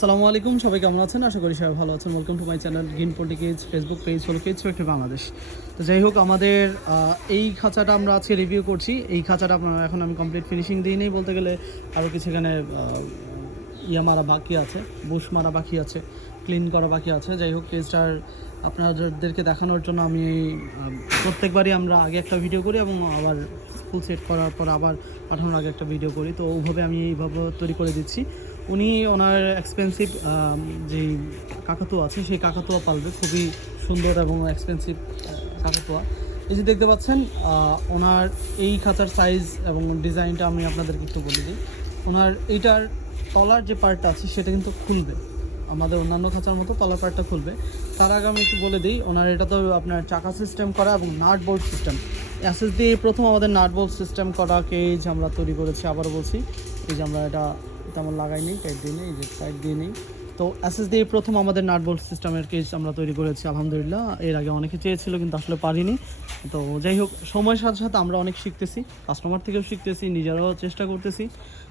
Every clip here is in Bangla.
আসসালামু আলাইকুম, সবাই কেমন আছেন? আশা করি সবাই ভালো আছেন। Welcome to my channel green politics Facebook page হলো কেজ ফ্যাক্টরি বাংলাদেশ তো যাই হোক, আমাদের এই খাঁচাটা আমরা আজকে রিভিউ করছি। এই খাঁচাটা আপনারা এখন আমি কমপ্লিট ফিনিশিং দিই নেই বলতে গেলে। আরও কিছু এখানে ইয়া মারা বাকি আছে বুশ মারা বাকি আছে ক্লিন করা বাকি আছে। যাই হোক কেজটার আপনাদেরকে দেখানোর জন্য আমি প্রত্যেকবারই আমরা আগে একটা ভিডিও করি এবং আবার ফুল সেট করার পর আবার পাঠানোর আগে একটা ভিডিও করি। তো ওভাবে আমি এইভাবে তৈরি করে দিচ্ছি। উনি ওনার এক্সপেন্সিভ যে কাকাতুয়া আছে, সেই কাকাতুয়া পালবে। খুবই সুন্দর এবং এক্সপেন্সিভ কাকাতুয়া। এই যে দেখতে পাচ্ছেন ওনার এই খাঁচার সাইজ এবং ডিজাইনটা আমি আপনাদেরকে একটু বলে দিই। ওনার এইটার তলার যে পার্টটা আছে, সেটা কিন্তু খুলবে। আমাদের অন্যান্য খাঁচার মতো তলার পার্টটা খুলবে। তার আগে আমি একটু বলে দিই, ওনার এটা তো আপনার চাকা সিস্টেম করা এবং নাট বোর্ড সিস্টেম অ্যাসেস দিয়ে প্রথম আমাদের নাট বোল্ট সিস্টেম করা কেজ আমরা তৈরি করেছি আবার বলছি। এই যে আমরা এটা তেমন লাগাই নিই টাইট দিয়ে নিই, এই যে টাইট দিয়ে নিই। তো অ্যাসেস দিয়ে প্রথম আমাদের নাট বোল্ট সিস্টেমের কেজ আমরা তৈরি করেছি, আলহামদুলিল্লাহ। এর আগে অনেকে চেয়েছিল, কিন্তু আসলে পারিনি। তো যাই হোক, সময়ের সাথে সাথে আমরা অনেক শিখতেছি কাস্টমার থেকেও শিখতেছি, নিজেরাও চেষ্টা করতেছি।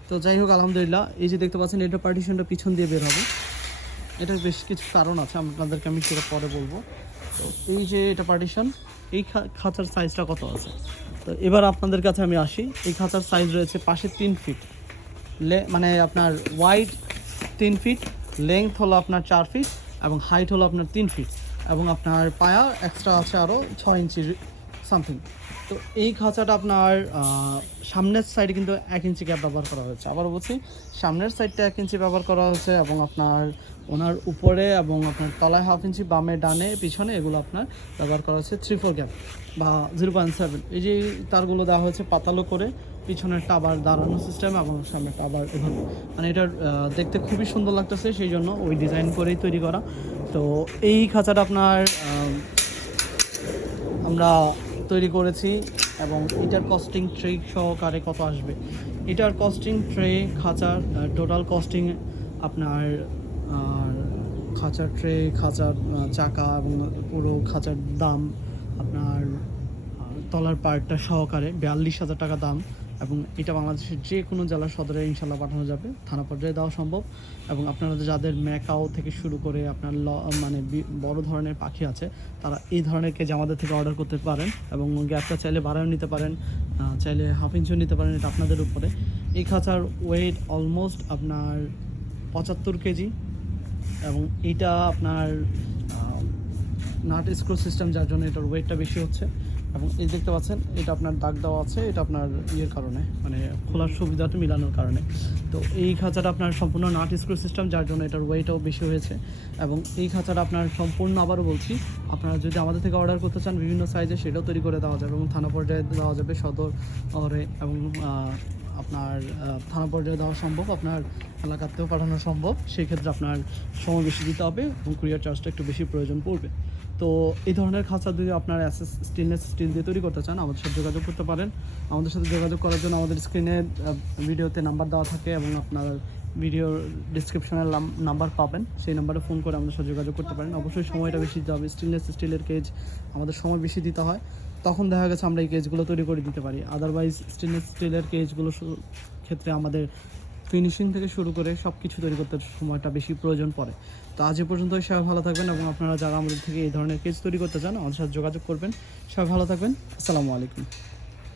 তো যাই হোক, আলহামদুলিল্লাহ। এই যে দেখতে পাচ্ছেন, এটা পার্টিশনটা পিছন দিয়ে বের হবে। এটার বেশ কিছু কারণ আছে, আপনাদেরকে আমি সেটা পরে বলব। এই যে এটা পার্টিশন এই খাঁচার সাইজটা কত আছে? তো এবার আপনাদের কাছে আমি আসি। এই খাঁচার সাইজ রয়েছে পাশে তিন ফিট লে মানে আপনার ওয়াইড তিন ফিট লেংথ হলো আপনার চার ফিট এবং হাইট হলো আপনার তিন ফিট এবং আপনার পায়া এক্সট্রা আছে আরও ছ ইঞ্চি সামথিং তো এই খাঁচাটা আপনার সামনের সাইডে কিন্তু এক ইঞ্চি গ্যাপ ব্যবহার করা হয়েছে। আবার বলছি সামনের সাইডটা এক ইঞ্চি ব্যবহার করা হয়েছে এবং আপনার ওনার উপরে এবং আপনার তলায় হাফ ইঞ্চি বামে ডানে পিছনে এগুলো আপনার ব্যবহার করা হয়েছে থ্রি ফোর গ্যাপ বা জিরো পয়েন্ট সেভেন এই যে তারগুলো দেওয়া হয়েছে পাতালো করে পিছনেরটা আবার দাঁড়ানো সিস্টেম এবং সামনেটা আবার এভাবে। মানে আহ, দেখতে খুবই সুন্দর লাগতেছে সেই জন্য ওই ডিজাইন করেই তৈরি করা। তো এই খাঁচাটা আপনার আমরা তৈরি করেছি এবং এটার কস্টিং ট্রে সহকারে কত আসবে? এটার কস্টিং ট্রে খাঁচার টোটাল কস্টিং আপনার খাঁচার ট্রে খাঁচার চাকা এবং পুরো খাঁচার দাম আপনার তলার পার্টটা সহকারে বিয়াল্লিশ হাজার টাকা দাম। এবং এটা বাংলাদেশের যে কোনো জেলার সদরে ইনশাল্লাহ পাঠানো যাবে। থানা পর্যায়ে দেওয়া সম্ভব এবং আপনারা যাদের ম্যাকাও থেকে শুরু করে আপনার ল মানে বড় ধরনের পাখি আছে, তারা এই ধরনের কেজ আমাদের থেকে অর্ডার করতে পারেন এবং গ্যাপটা চাইলে বাড়াও নিতে পারেন চাইলে হাফ ইঞ্চিও নিতে পারেন, এটা আপনাদের উপরে। এই খাঁচার ওয়েট অলমোস্ট আপনার পঁচাত্তর কেজি এবং এইটা আপনার নাট স্ক্রু সিস্টেম যার জন্য এটার ওয়েটটা বেশি হচ্ছে। এবং এই দেখতে পাচ্ছেন, এটা আপনার দাগ দেওয়া আছে, এটা আপনার ইয়ের কারণে মানে খোলার সুবিধাটা মিলানোর কারণে। তো এই খাঁচাটা আপনার সম্পূর্ণ নাট স্ক্রু সিস্টেম, যার জন্য এটার ওয়েটাও বেশি হয়েছে। এবং এই খাঁচাটা আপনার সম্পূর্ণ, আবারও বলছি, আপনারা যদি আমাদের থেকে অর্ডার করতে চান, বিভিন্ন সাইজে সেটাও তৈরি করে দেওয়া যাবে এবং থানা পর্যায়ে দেওয়া যাবে সদর শহরে এবং আপনার থানা পর্যায়ে দেওয়া সম্ভব, আপনার এলাকাতেও পাঠানো সম্ভব। সেই ক্ষেত্রে আপনার সময় বেশি দিতে হবে এবং কুরিয়ার চার্জটা একটু বেশি প্রয়োজন পড়বে। তো এই ধরনের খাঁচা যদি আপনার অ্যাসেস স্টেনলেস স্টিল দিয়ে তৈরি করতে চান, আমাদের সাথে যোগাযোগ করতে পারেন। আমাদের সাথে যোগাযোগ করার জন্য আমাদের স্ক্রিনে ভিডিওতে নাম্বার দেওয়া থাকে এবং আপনার ভিডিওর ডিসক্রিপশনের নাম্বার পাবেন। সেই নাম্বারে ফোন করে আমাদের সাথে যোগাযোগ করতে পারেন। অবশ্যই সময়টা বেশি দিতে হবে। স্টেনলেস স্টিলের কেজ আমাদের সময় বেশি দিতে হয়। তখন দেখা গেছে আমরা এই কেজগুলো তৈরি করে দিতে পারি। আদারওয়াইজ স্টেনলেস স্টিলের কেজগুলো ক্ষেত্রে আমাদের ফিনিশিং থেকে শুরু করে সব কিছু তৈরি করতে সময়টা বেশি প্রয়োজন পড়ে। তো আজ পর্যন্ত সবাই ভালো থাকবেন এবং আপনারা যারা আমাদের থেকে এই ধরনের কেজ তৈরি করতে চান, আমাদের সাথে যোগাযোগ করবেন। সবাই ভালো থাকবেন। আসসালামু আলাইকুম।